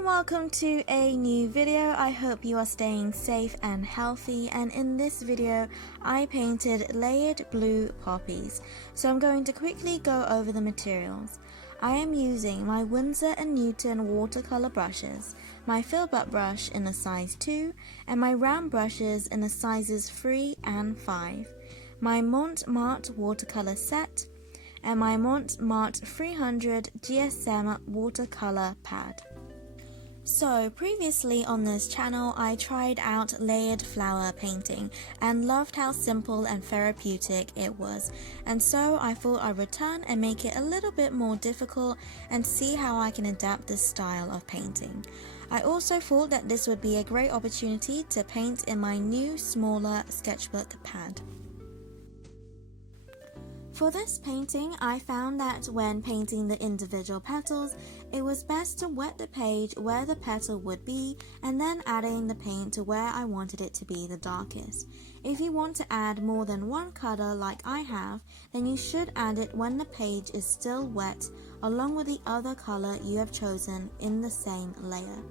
and welcome to a new video. I hope you are staying safe and healthy, and in this video I painted layered blue poppies. So I'm going to quickly go over the materials. I am using my Winsor & Newton watercolor brushes, my Filbert brush in a size 2, and my round brushes in the sizes 3 and 5, my Montmartre watercolor set, and my Montmartre 300 GSM watercolor pad. So previously on this channel I tried out layered flower painting and loved how simple and therapeutic it was, and so I thought I'd return and make it a little bit more difficult and see how I can adapt this style of painting. I also thought that this would be a great opportunity to paint in my new smaller sketchbook pad. For this painting, I found that when painting the individual petals, it was best to wet the page where the petal would be and then adding the paint to where I wanted it to be the darkest. If you want to add more than one color like I have, then you should add it when the page is still wet along with the other color you have chosen in the same layer.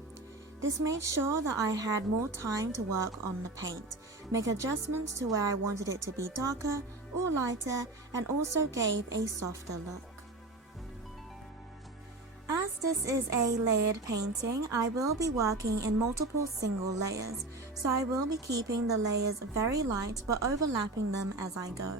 This made sure that I had more time to work on the paint, make adjustments to where I wanted it to be darker or lighter, and also gave a softer look. As this is a layered painting, I will be working in multiple single layers, so I will be keeping the layers very light but overlapping them as I go.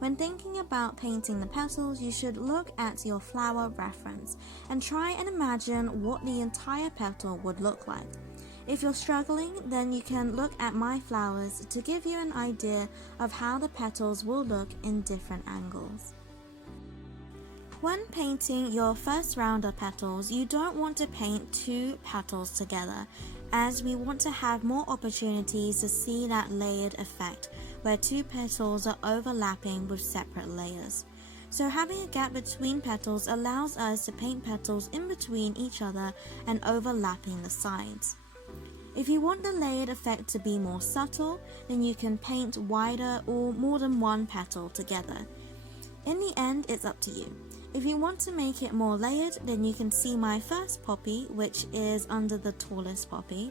When thinking about painting the petals, you should look at your flower reference and try and imagine what the entire petal would look like. If you're struggling, then you can look at my flowers to give you an idea of how the petals will look in different angles. When painting your first round of petals, you don't want to paint two petals together, as we want to have more opportunities to see that layered effect where two petals are overlapping with separate layers. So having a gap between petals allows us to paint petals in between each other and overlapping the sides. If you want the layered effect to be more subtle, then you can paint wider or more than one petal together. In the end, it's up to you. If you want to make it more layered, then you can see my first poppy, which is under the tallest poppy.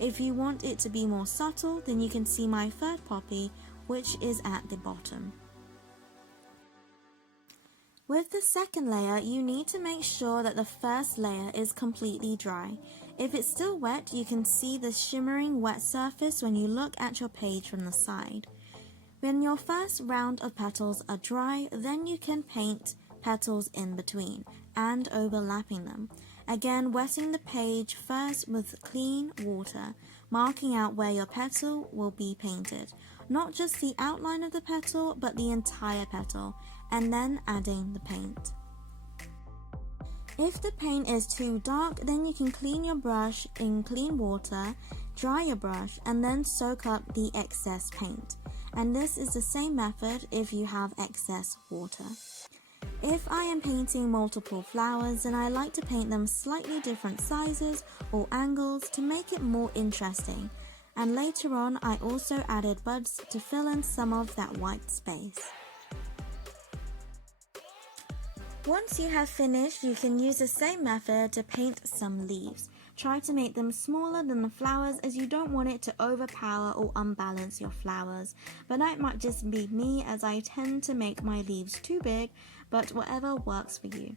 If you want it to be more subtle, then you can see my third poppy, which is at the bottom. With the second layer, you need to make sure that the first layer is completely dry. If it's still wet, you can see the shimmering wet surface when you look at your page from the side. When your first round of petals are dry, then you can paint petals in between and overlapping them. Again, wetting the page first with clean water, marking out where your petal will be painted. Not just the outline of the petal, but the entire petal, and then adding the paint. If the paint is too dark, then you can clean your brush in clean water, dry your brush, and then soak up the excess paint. And this is the same method if you have excess water. If I am painting multiple flowers, then I like to paint them slightly different sizes or angles to make it more interesting. And later on, I also added buds to fill in some of that white space. Once you have finished, you can use the same method to paint some leaves. Try to make them smaller than the flowers, as you don't want it to overpower or unbalance your flowers. But that might just be me, as I tend to make my leaves too big, but whatever works for you.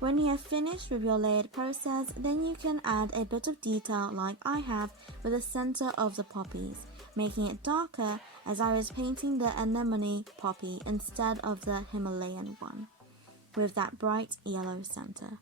When you have finished with your layered process, then you can add a bit of detail like I have with the center of the poppies, making it darker as I was painting the anemone poppy instead of the Himalayan one, with that bright yellow center.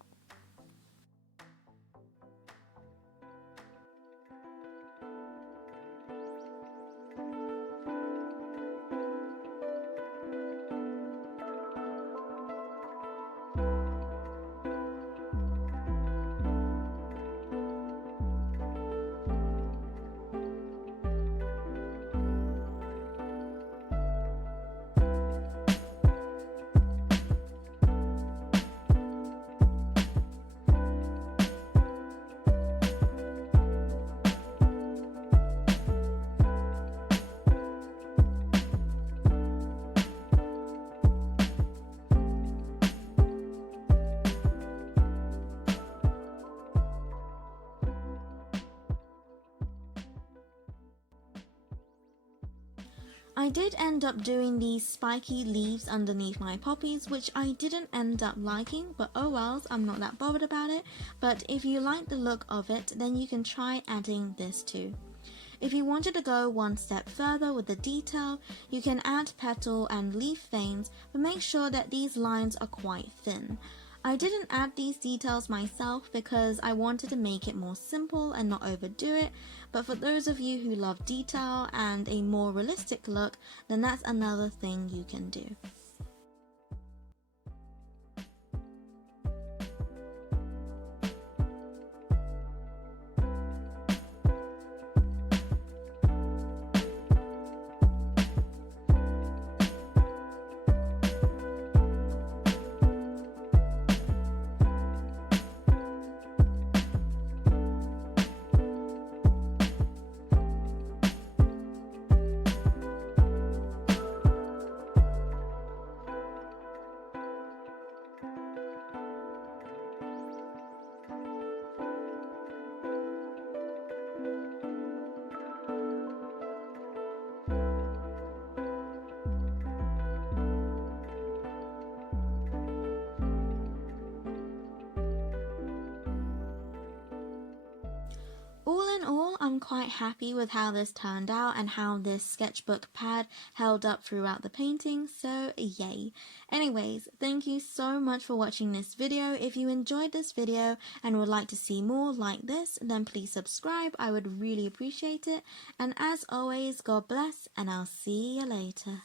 I did end up doing these spiky leaves underneath my poppies, which I didn't end up liking, but oh wells, I'm not that bothered about it. But if you like the look of it, then you can try adding this too. If you wanted to go one step further with the detail, you can add petal and leaf veins, but make sure that these lines are quite thin. I didn't add these details myself because I wanted to make it more simple and not overdo it, but for those of you who love detail and a more realistic look, then that's another thing you can do. All in all, I'm quite happy with how this turned out and how this sketchbook pad held up throughout the painting, so yay. Anyways, thank you so much for watching this video. If you enjoyed this video and would like to see more like this, then please subscribe. I would really appreciate it. And as always, God bless, and I'll see you later.